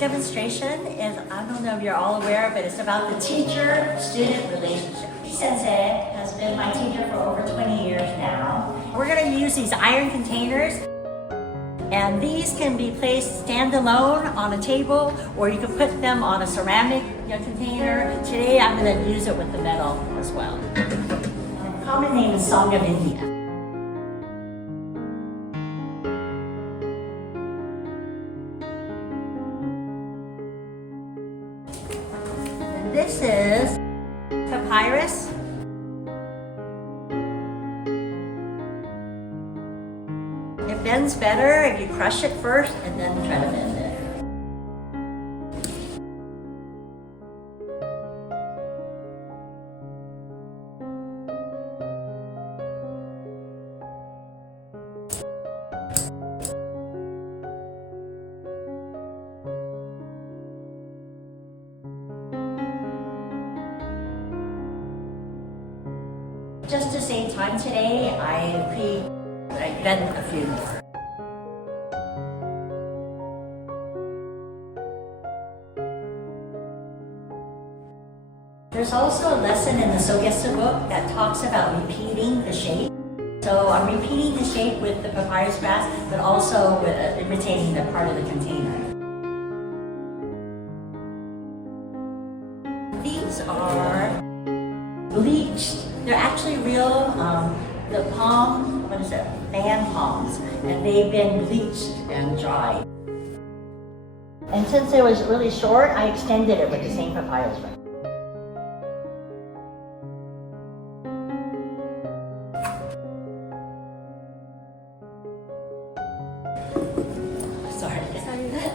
demonstration is, I don't know if you're all aware, but it's about the teacher-student relationship. Sensei has been my teacher for over 20 years now. We're going to use these iron containers, and these can be placed standalone on a table, or you can put them on a ceramic container. Today I'm going to use it with the metal as well. The common name is Song of India. And this is papyrus. It bends better if you crush it first and then try to bend it. Just to save time today, I bent a few more. There's also a lesson in the Sogetsu book that talks about repeating the shape. So I'm repeating the shape with the papyrus grass, but also with, imitating the part of the container. These are bleached. They're actually real, the palm, fan palms, and they've been bleached and dried. And since it was really short, I extended it with the same papyrus grass.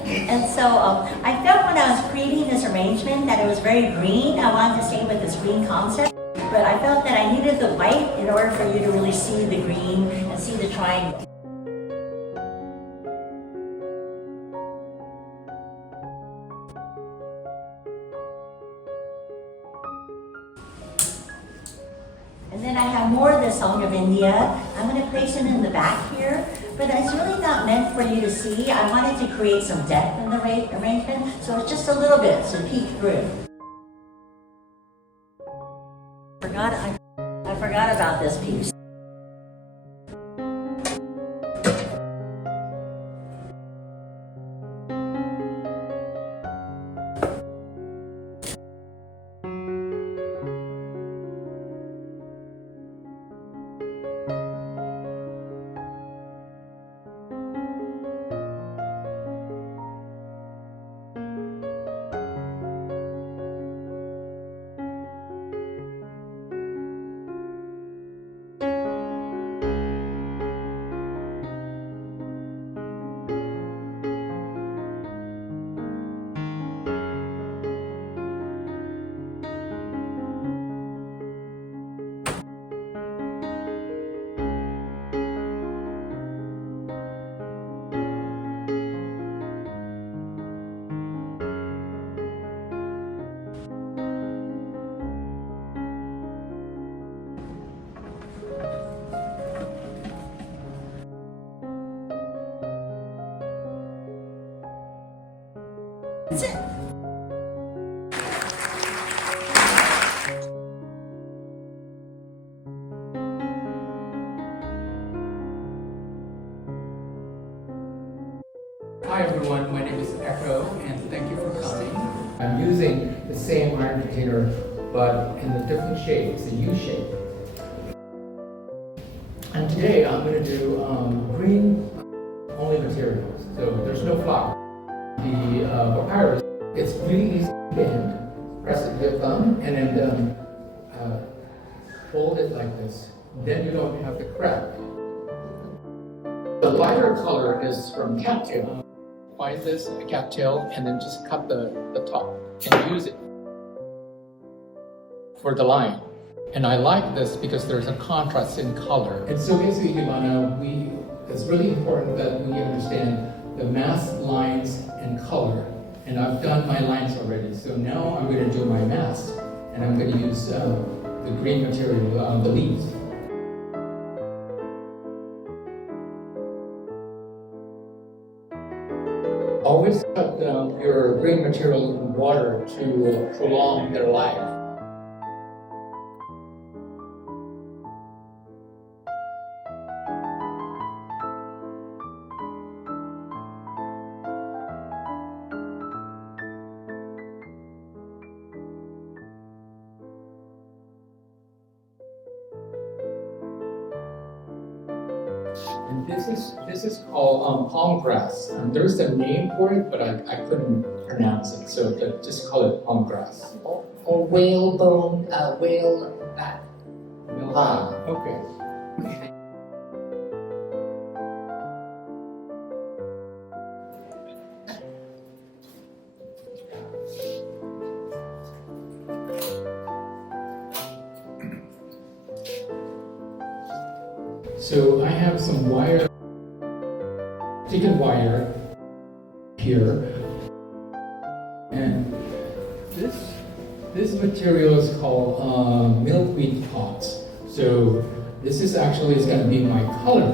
And so I felt when I was creating this arrangement that it was very green. I wanted to stay with this green concept, but I felt that I needed the white in order for you to really see the green and see the triangle. And then I have more of the Song of India. I'm going to place it in the back here, but it's really not meant for you to see. I wanted to create some depth in the arrangement, so it's just a little bit, so peek through. I forgot about this piece. That's it. Hi everyone, my name is Eko and thank you for coming. I'm using the same iron container but in a different shape. It's a U shape. And today I'm going to do green only materials. So there's no flour. The papyrus, it's really easy to bend. Press it with your thumb and then fold it like this. Then you don't have to crack. The lighter color is from cattail. Find this cattail and then just cut the top and use it for the line. And I like this because there's a contrast in color. In Sogetsu Hibana, it's really important that we understand the mask, lines, and color. And I've done my lines already, so now I'm going to do my mask. And I'm going to use the green material, the leaves. Always always cut your green material in water to prolong their life. And this is called palm grass. There's a name for it, but I couldn't pronounce it, so just call it palm grass. Or whalebone, whale back. Palm. Okay. So I have some wire, chicken wire here, and this material is called milkweed pots. So this is actually going to be my color,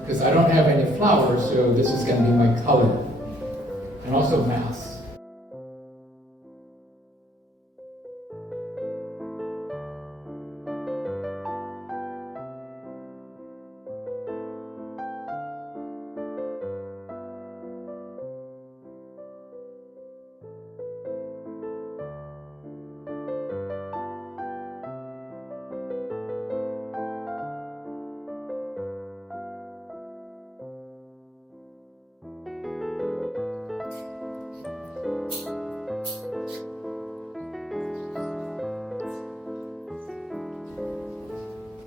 because I don't have any flowers, so this is going to be my color, and also mass.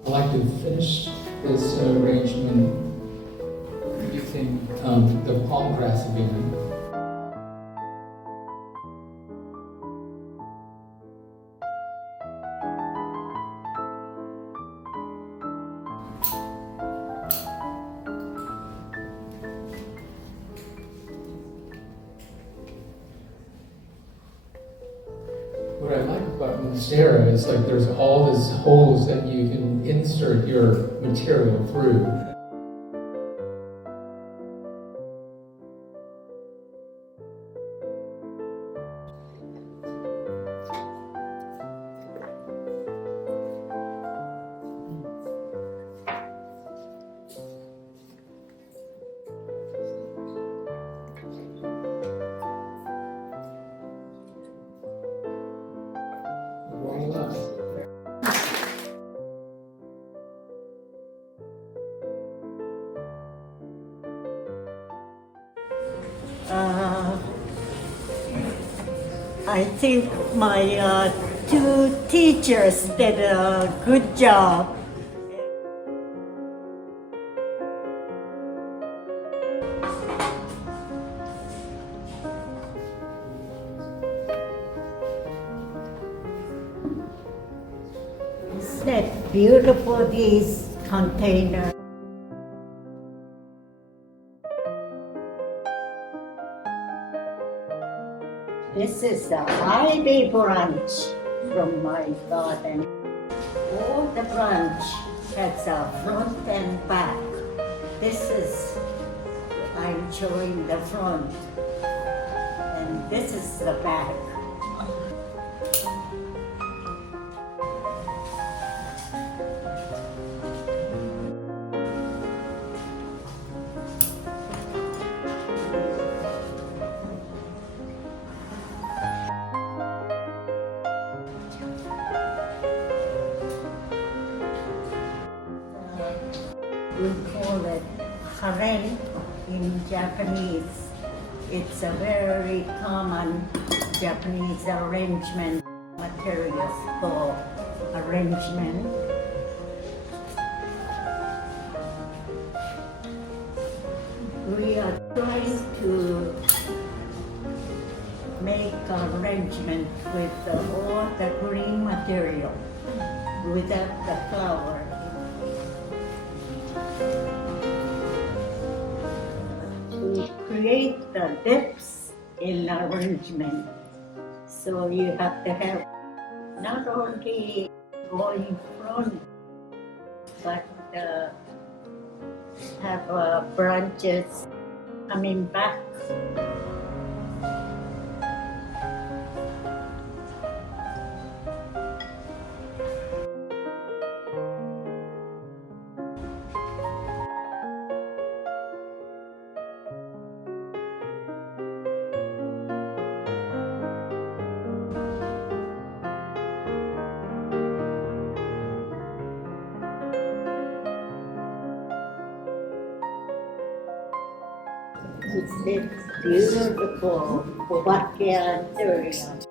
I like to finish this arrangement using the palm grass again. What I like about Monstera is like there's all these holes that you can insert your material through. Voila. I think my two teachers did a good job. Isn't that beautiful, these containers? This is the ivy branch from my garden. All the branch has a front and back. This is, I'm showing the front, and this is the back. We call it haren in Japanese. It's a very common Japanese arrangement material for arrangement. We are trying to make arrangement with all the green material without the flower. To create the depths in arrangement, so you have to have not only going front, but have branches coming back. It's beautiful. What can material?